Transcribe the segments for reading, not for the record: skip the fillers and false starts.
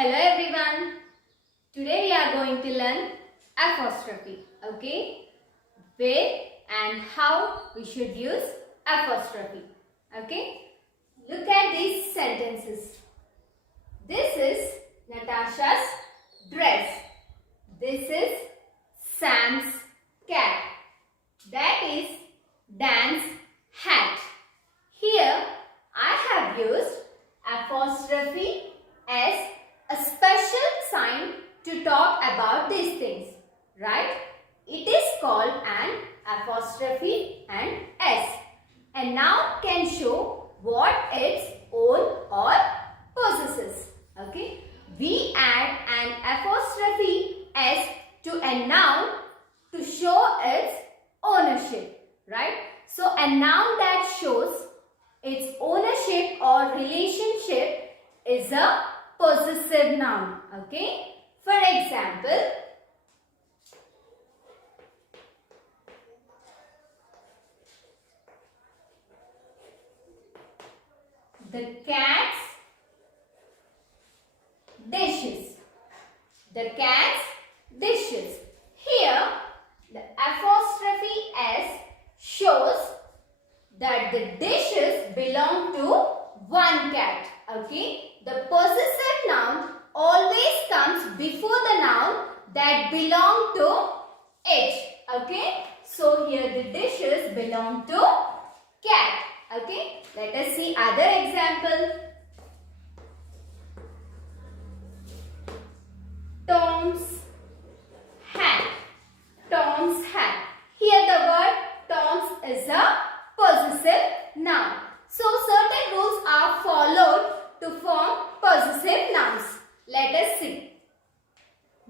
Hello everyone. Today we are going to learn apostrophe. Okay? Where and how we should use apostrophe. Okay? Look at these sentences. This is Natasha's dress. This is Sam's cap. That is Dan's hat. Here I have used apostrophe as a special sign to talk about these things, right? It is called an apostrophe and S. A noun can show what its own or possesses. Okay? We add an apostrophe S to a noun to show its ownership, right? So a noun that shows its ownership or relationship is a possessive noun. Okay? For example, the cat's dishes. The cat's dishes. Here, the apostrophe S shows that the dishes belong to one cat. Okay? The possessive noun always comes before the noun that belong to it. Okay? So here the dishes belong to cat. Okay? Let us see other example. Tom's hat. Tom's hat. Here the word Tom's is a possessive noun. So certain rules are followed to form possessive nouns. Let us see.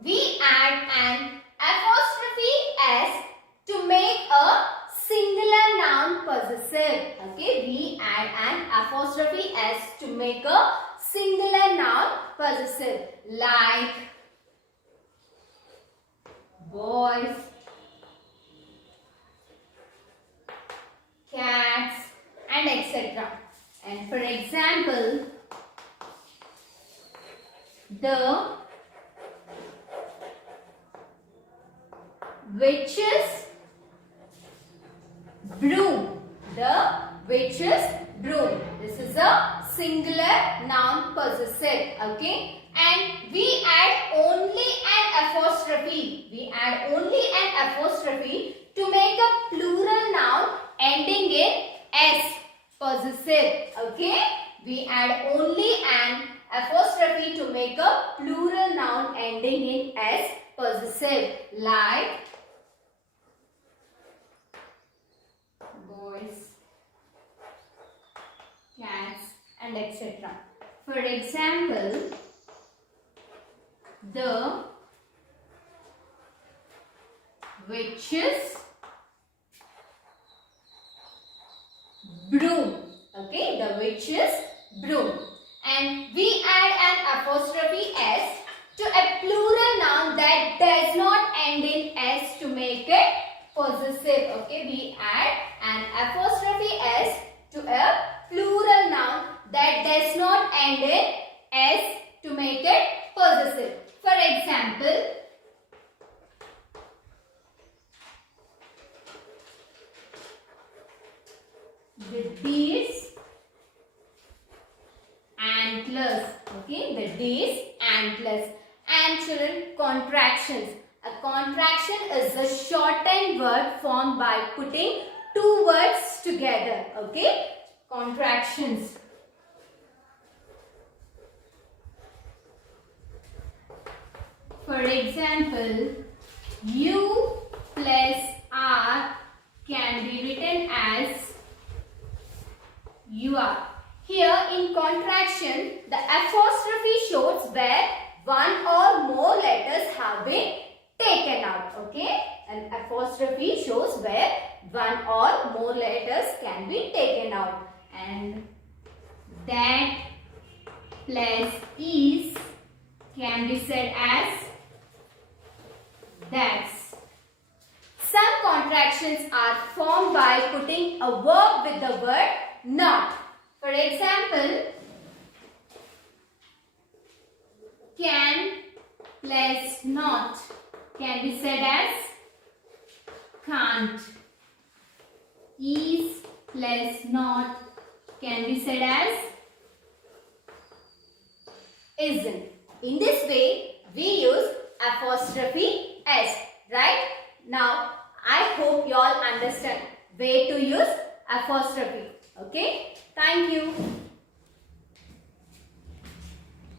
We add an apostrophe S to make a singular noun possessive. Okay, we add an apostrophe S to make a singular noun possessive. Like boys, cats, and etc. And for example, the witch's broom. The witch's broom. This is a singular noun possessive. Okay? And we add only an apostrophe. We add only an apostrophe to make a plural noun ending in S. Possessive. Okay? We add only an apostrophe to make a plural noun ending in S. Possessive. Like boys, cats, and etc. For example, the witch's broom. Okay, the witch's broom. And we add an apostrophe S to a plural noun that does not end in S to make it possessive. Okay, we add an apostrophe S to a plural noun that does not end in S to make it possessive. For example, the deer's antlers. Okay, the deer's antlers. And children, contractions. A contraction is a shortened word formed by putting two words together. Okay, contractions. For example, U plus R can be written as you are. Here in contraction, the apostrophe shows where one or more letters have been taken out. Okay? An apostrophe shows where one or more letters can be taken out. And that plus is can be said as that's. Some contractions are formed by putting a verb with the word not. For example, can plus not can be said as can't. Is plus not can be said as isn't. In this way, we use apostrophe s. Right? Now, I hope you all understand way to use apostrophe. Okay? Thank you.